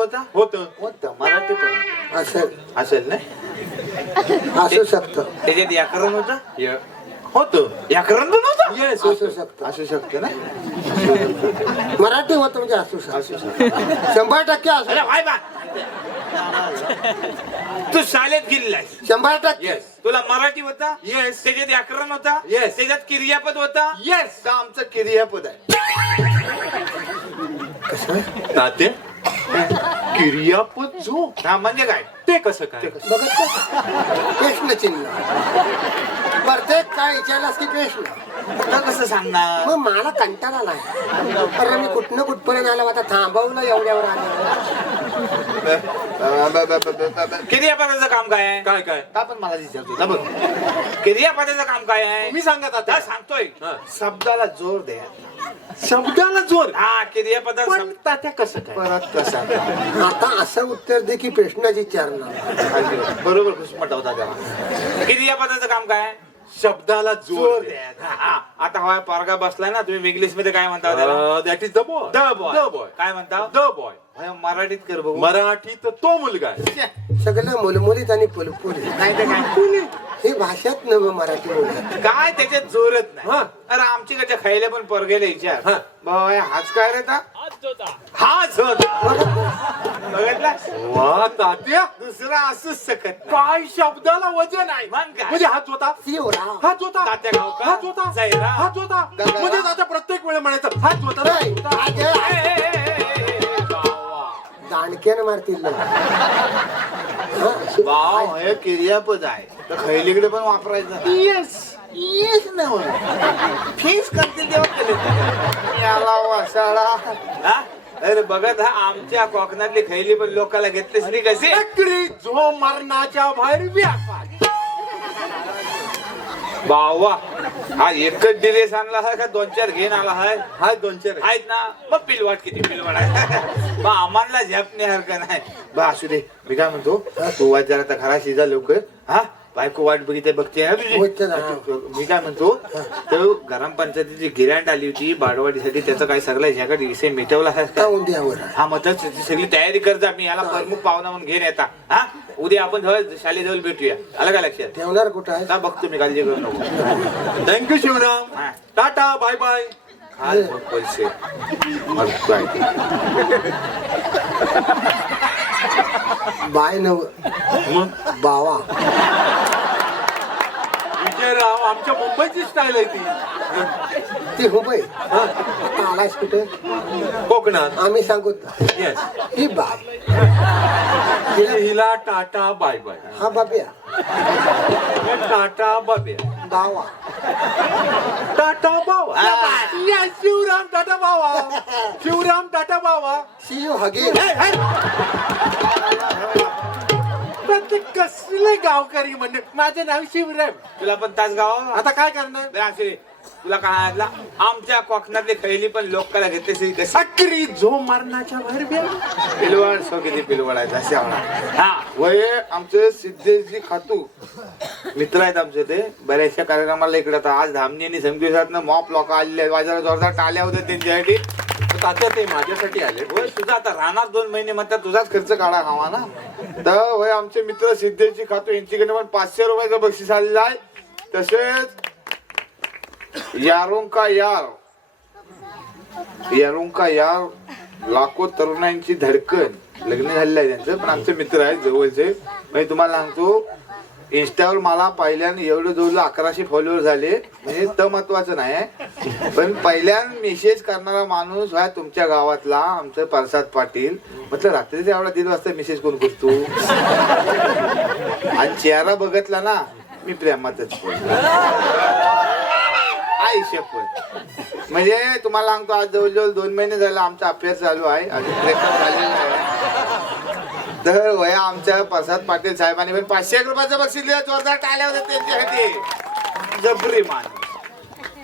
होता? होत. होतं मराठी पण. असेल. असेल नाही असू शकतं. त्याच्यात व्याकरण होतं? होतं. व्याकरण पण होतं? येस असू शकतं. असू शकतं ना? मराठी होतं म्हणजे असू असू शकतं. शकतं शंभर टक्के असू अरे भाई बा. तू शाळेत गेलेलाय शंभर टक्के. येस तुला मराठी होता? Yes. त्याच्यात व्याकरण होता? Yes. त्याच्यात क्रियापद होता? येस आमचं क्रियापद आहे. तात्या क्रियापद जो हा म्हणजे काय? ते कसं काय? बघत का? प्रश्न चिन्ह. प्रत्येक काय विचारलास की प्रश्न आता कसं सांगणार? मग मला कंटाळा नाही अरे मी कुठनं कुठपर्यंत आलो? आता थांबवलं एवढ्यावर आलं क्रियापदाचं काम काय आहे? काय काय? का पण मला विचारतो ना बघ. क्रियापदाचं काम काय आहे? मी सांगा तात्या हा, सांगतोय. हा. शब्दाला जोर द्या. शब्दाला जोर? हा क्रियापदा पण तात्या कसं काय? परत कसा? आता असं उत्तर दे की प्रश्नाची विचारणार बरोबर घुसमट होता तेव्हा क्रियापदाचं काम काय आहे? शब्दाला जोर जोर द्या. हा, आता हा पोरगा बसलाय ना तुम्ही इंग्लिशमध्ये काय म्हणता त्याला? That is the boy the boy the boy काय म्हणता? द बॉय मराठीत कर बघू. मराठीत तो मुलगा आहे. सगळं मुलमुलीत आणि पुलपुली नाही ते काय? ही भाषात नव मराठी बोलत काय त्याच्यात जोरत नाही हा. अरे आमच्याकडच्या खायला पण पोरगेले विचार हा. बाबा हाच काय रे हाच होता बघितला वा तात्या दुसरा असूच सकत नाही. काय शब्दाला वजन आहे मग काय? म्हणजे हात होता शिवराव हात होता तात्या गावकर, हात होता जयराम, हात होता गंगाराम. म्हणजे आता प्रत्येक वेळे म्हणायचं हात होता ना? नाही, आज हे ए, ए, ए, ए, ए, ए, बावा. दाणक्यानं मारतील लोक. वाव हे क्रियापद आहे. तर खैलीकडे पण वापरायचं येस येस ना फीस करतील तेव्हा केले याला वसाळा. हा? अरे बघत हा आमच्या कोकणातली खैली पण लोकांना घेतलीस नाही कशी? नकरी जो मरणाच्या बाहेर व्यापार. बावा हा एकच डिलेस आणला आहे का दोन चार घेऊन आला आहे हाय दोन चार. आहे. आहेत ना. मग पिलवाट किती पिलवाट आहे? मग आम्हाला झेपणे हरकत नाही. बा असू दे. मी काय म्हणतो तू वाट जरा आता खरा शिजा लवकर. हा? बायको वाट बघिते बघते ना. तुझी? मी काय म्हणतो तर ग्राम पंचायतीची गिरँट आली होती बाडवाडीसाठी त्याचा काही सगळा ह्याकडे विषय मिटवला हा मग सगळी तयारी कर जा मी याला प्रमुख पाहुणा म्हणून घेऊन येता. हा? उद्या आपण जवळ शालेजवळ भेटूया. आलं का लक्षात? ठेवणार कुठं आहे? का बघतो मी काळजी करू नको. Thank you Shivram. Tata bye bye मग पैसे. मग काय? बाय नव मग? बावा. विजयराव आमच्या मुंबईची स्टाईल आहे ती. ती हुबई आता आलायस कुठे? कोकणात. आम्ही सांगू. येस ही बाय. हिला टाटा बाय बाय. हा बाब्या. टाटा बाब्या. बावा. टाटा बावा. हा. Yes, शिवराम टाटा बावा. शिवराम टाटा बावा. सी यू हगे प्रत्येक कसले गावकरी म्हणजे माझे नाव शिवराम. तुला पण तास गाव आता काय करणार? असू. तुला काय आजला आमच्या कोकणातली खैली पण लोकांना घेते कशी सक्री जो मरणाच्या बाहेर पिलवाड सो किती पिलवाड आहेत असे हा. वय आमचे सिद्धेशजी खातू. मित्र आहेत आमचे ते. बऱ्याचशा कार्यक्रमाला इकडे आता आज धामणी आणि समजूसात मॉप लोक आलेले बाजारात जोरदार टाल्या होत्या त्यांच्यासाठी. तात्या ते माझ्यासाठी आले होय तुझा आता राहणार दोन महिने म्हणतात तुझाच खर्च काढा हवा ना. तर होय आमचे मित्र सिद्धेशजी खातू यांच्याकडे पण पाचशे रुपयाचं बक्षीस आलेलं आहे. तसेच यारों का यार. यारों का यार लाखो तरुणांची धडकन. लग्न झालेलं आहे त्यांचं पण आमचे मित्र आहेत जवळचे. म्हणजे तुम्हाला सांगतो इंस्टावर मला पहिल्यानं एवढं जवळ अकराशे फॉलोअर झाले. म्हणजे त महत्वाचं नाही पण पहिल्यान मेसेज करणारा माणूस हा तुमच्या गावातला आमचं प्रसाद पाटील. म्हटलं रात्री एवढा दीड वाजता मेसेज कोण करतो? आणि चेहरा बघितला ना मी प्रेमातच. आई शपथ म्हणजे तुम्हाला सांगतो आज जवळजवळ दोन महिने झाले आमचा अभ्यास चालू आहे. अजून ब्रेकअप झालेला आहे तर वया आमच्या प्रसाद पाटील साहेबांनी पण पाचशे रुपयाचं बक्षीस दिलं. जोरदार टाळ्या होत्या त्यांच्यासाठी. जबरी मान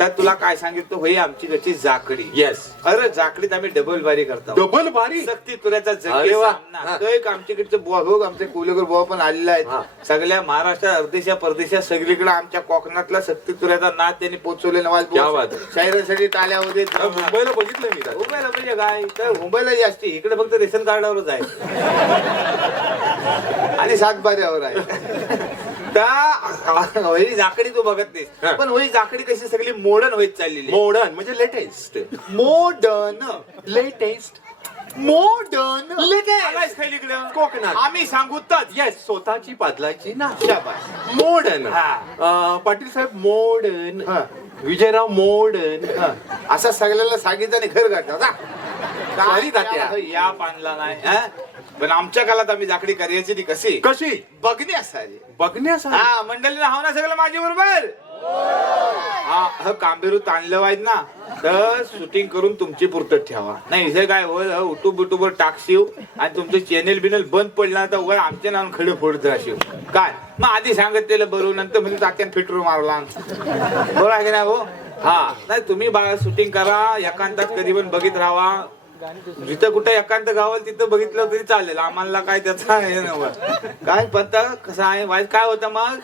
तर तुला काय सांगितलं? होई आमची घरची जाकडी. येस अरे जाकडीत आम्ही डबल बारी करतो. डबल बारी सक्ती तुऱ्याचा अरे वा. हा. एक आमच्याकडचे बुवा हो आमचे कोलेकर बुवा पण आलेले हा. आहेत सगळ्या महाराष्ट्रात अर्धेशा परदेशात सगळीकडे आमच्या कोकणातला सक्ती तुऱ्याचा नाच त्यांनी पोचवले नवाज क्या बात आहे. शायरासाठी टाल्या होते. मुंबईला बघितलं मी. मुंबईला म्हणजे काय? तर मुंबईला जास्ती इकडे फक्त रेशन कार्डावरच आहे आणि सातबाऱ्यावर आहे. त्या जाकडी तू बघत हा. नाहीस पण होई जाकडी कशी सगळी मॉडर्न होईत चाललेली मॉडर्न म्हणजे latest modern latest modern Latest. कोकणात. आम्ही सांगू तर येस स्वतःची पादलाची ना शाबास. मॉडर्न हा. पाटील साहेब मॉडर्न हा. विजयराव मॉडर्न हं. असं सगळ्याला सांगितलं आणि घर हा. तात्या. असं या पानला नाही हं? पण आमच्या काळात आम्ही जाकडी करायची ती कशी कशी बघण्यासाठी बघण्यासाठी हा मंडळीला हाव ना सगळं माझ्या बरोबर हा कांबेरू ताणलं वाईट ना. तर शूटिंग करून तुमची पुरतत ठेवा. नाही इथे काय हो, होईल युट्यूब युट्यूबवर टाकशिव आणि तुमचं चॅनेल बिनल बंद पडला तर वय आमच्या नाव खडे फोडत राहशील काय? मग आधी सांगितलेलं बरोबर नंतर म्हणजे तात्यान फिटरू मारला. बरोबर आहे की नाही हो? हा. नाही तुम्ही बा शूटिंग करा एकांतात कधी पण बघित राहा. जिथं कुठं एकांत गावाल तिथं बघितलं तरी चालेल. आम्हाला काय त्याचा हे नव्हतं काय पण कसं आहे काय होतं मग?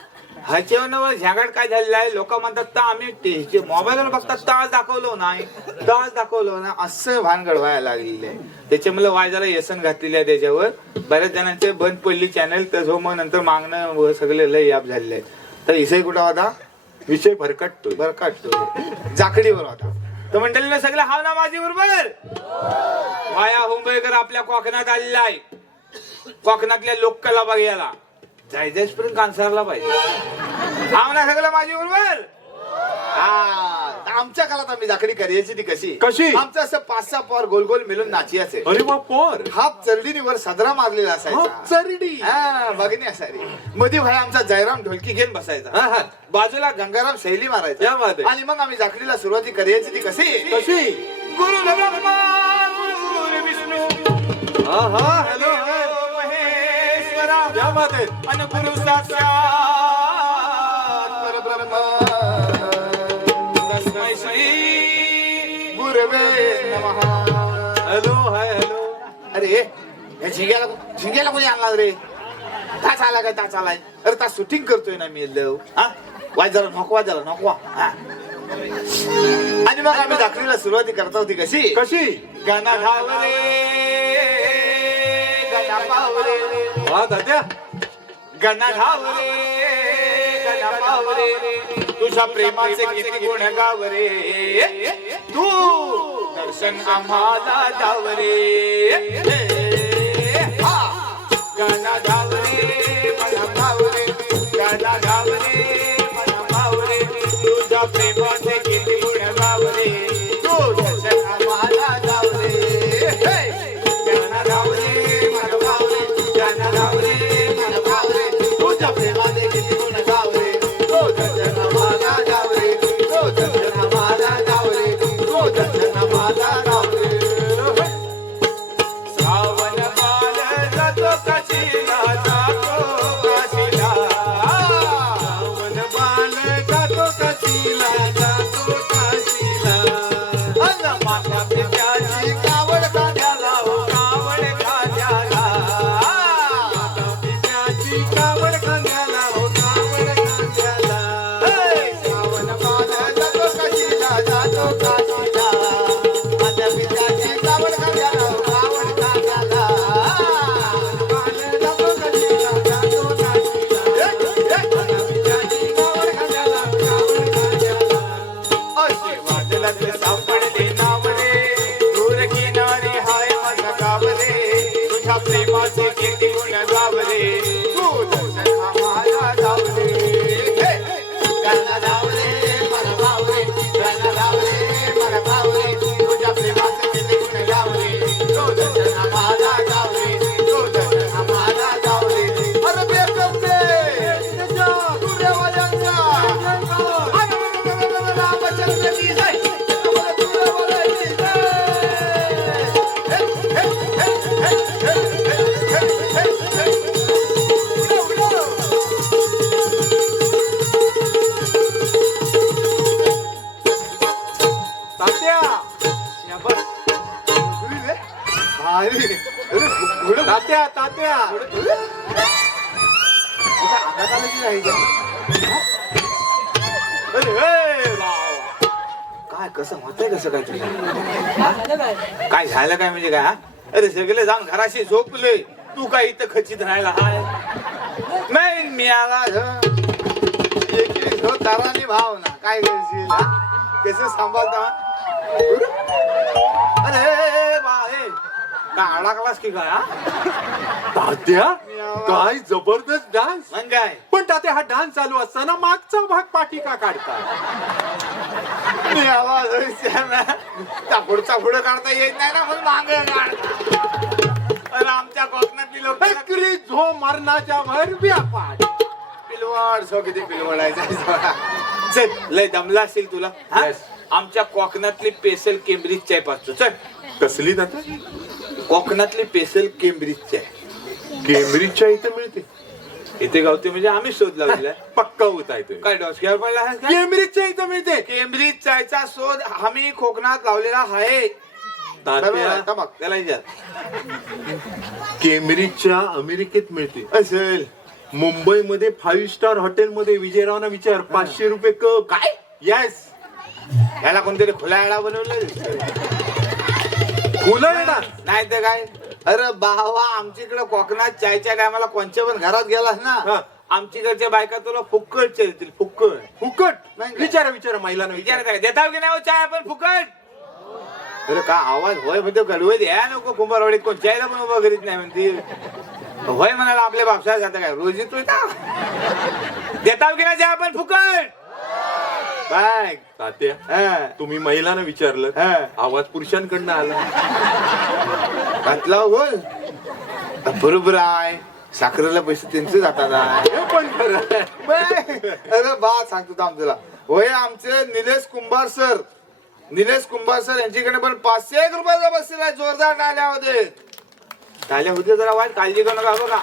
ह्याच्यावर नवं काय झालेलं आहे? लोक म्हणतात तर आम्ही मोबाईलवर बघतात तास दाखवलो नाही. तास दाखवलो ना असं भानगड व्हायला लागलेलं आहे. त्याच्यामुळे वाय जरा घातलेलं आहे त्याच्यावर. बऱ्याच जणांचे बंद पडली चॅनल तर हो मग नंतर मागणं सगळे लय याप झालेले आहे तर इसे कुठं होता? विषय भरकटतो भरकटतो काढतो जाकडीवर होता. तर मंडळीला सगळं हाव ना माझी बरोबर? वाया मुंबईकर आपल्या कोकणात आलेला आहे. कोकणातल्या लोककला बघायला. जाय जायपर्यंत कांसारला पाहिजे. हाव ना सगळं माझी बरोबर हा आमच्या काळात आम्ही जाकडी करायची ती कशी? कशी? आमचं असं पाच सहा पॉर गोल गोल मिळून नाची असे अरे वा पोर. हात चरडीवर सदरा मारलेला असायचा. चरडी? हा बघण्यासारी मध्ये भाई आमचा जयराम ढोलकी घेऊन बसायचा. हा हा. बाजूला गंगाराम शैली मारायचा. आणि मग आम्ही जाकडीला सुरुवाती करायची ती कशी? कशी? गुरु ब्रह्मा गुरु विष्णू. हा हा. आहे आणि गुरु साक्षात परब्रह्म तस्मै श्री गुरवे नमः. Hello hi hello. अरे हे झिंग्याला झिंग्याला कोणी आणला रे? ताच आला काय ताच आलाय? अरे ता शूटिंग करतोय ना मी लव. हा? वाय जरा नको वाय जरा नको. हा. आणि मग आम्ही दाखलीला सुरुवाती करता होती कशी? कशी? गाणा घावरे गाणा पावरे वा दाद्या. गाणा घावरे गाणा पावरे तुझ्या प्रेमाचे किती गुण गावरे. तू दर्शन आम्हाला दावरे. हा. गाणा Hallelujah. तात्या तात्या. अरे, हे काय कसं होतंय कसं काय तुझं? काय झालं काय म्हणजे काय हा? अरे सगळे जाऊन घराशी झोपले. तू काय इथं खचित राहायला हाय नाही मी आला एकवीस भाव ना काय करशील कसं सांभाळता अरे हे, हे, बा काय अडकलास की काय हा? तात्या काय जबरदस्त डान्स. मग काय? पण तात्या हा डान्स चालू असताना मागचा भाग पाठी का काढता? मी आवाज चापुड चापुड काढता येत नाही ना माग अरे आमच्या कोकणातली लोक झो मरणाच्या भर व्यापार. पिलवाड सो किती पिलवडायचा चल लय दमला असेल तुला हा? Yes. आमच्या कोकणातली पेसल केम्ब्रिज चाय पाचतो चल. कसली तात्या? कोकणातली पेसल केम्ब्रिज चाय केम्ब्रिजच्या इथं मिळते. इथे गावते म्हणजे आम्ही शोध लावलेला आहे. पक्का होता येतोय काय पडला आहेस का? केम्ब्रिजच्या इथं मिळते. केम्ब्रिज चायचा शोध आम्ही कोकणात लावलेला आहे. बरोबर आहे तात्या का बघ त्याला विचार. केम्ब्रिजच्या अमेरिकेत मिळते. असेल. मुंबईमध्ये फाईव्ह स्टार हॉटेलमध्ये विजयरावना विचार. पाचशे रुपये कप. काय? येस याला कोणतरी खुला आडा बनवलं? ना? नाही तर काय? अरे बावा आमच्याकडे कोकणात चायच्या टायमाला कोणच्या पण घरात गेलास. ना आमच्याकडच्या बायका तुला फुक्कट चालतील फुक्कट फुकट? नाही. विचारा विचारा महिलांना विचारा. विचार काय देताव की नाही हो चाय आपण? फुकट. अरे का आवाज होय म्हणतो कडवत या नको कुंभारवाडीत कोण चायला पण उभा करीत नाही म्हणते. होय म्हणाला आपल्या बापसा जाता काय? रोज का देताव की नाही चाय आपण? फुकट. काय? तात्या हा. तुम्ही महिलांना विचारलं. आवाज पुरुषांकडनं आला. घातला हो बोल बरोबर आहे. साखरेला पैसे त्यांचे जातात आहे. हे पण खरं आहे. बे, अरे बा सांगतो थांब तुला होय आमचे निलेश कुंभार सर. निलेश कुंभार सर यांच्याकडे पण पाचशे एक रुपयाचा बसलेला आहे, जोरदार टाल्या होते टाल्या होते जरा वाईट काळजी करू नका बघा.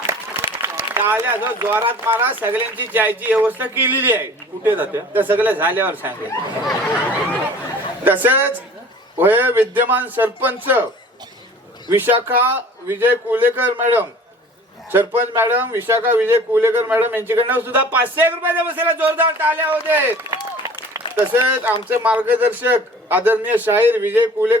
टाल्या जो जोरात मारा सगळ्यांची चायची व्यवस्था केलेली आहे. कुठे जाते? त्या सगळं झाल्यावर सांगेल तसेच वय विद्यमान sarpanch Vishakha Vijay Kulekar madam sarpanch madam Vishakha Vijay Kulekar madam यांच्याकडनं सुद्धा पाचशे एक रुपयाच्या बसायला जोरदार टाल्या होते तसेच आमचे मार्गदर्शक आदरणीय शाहीर विजय कुलेकर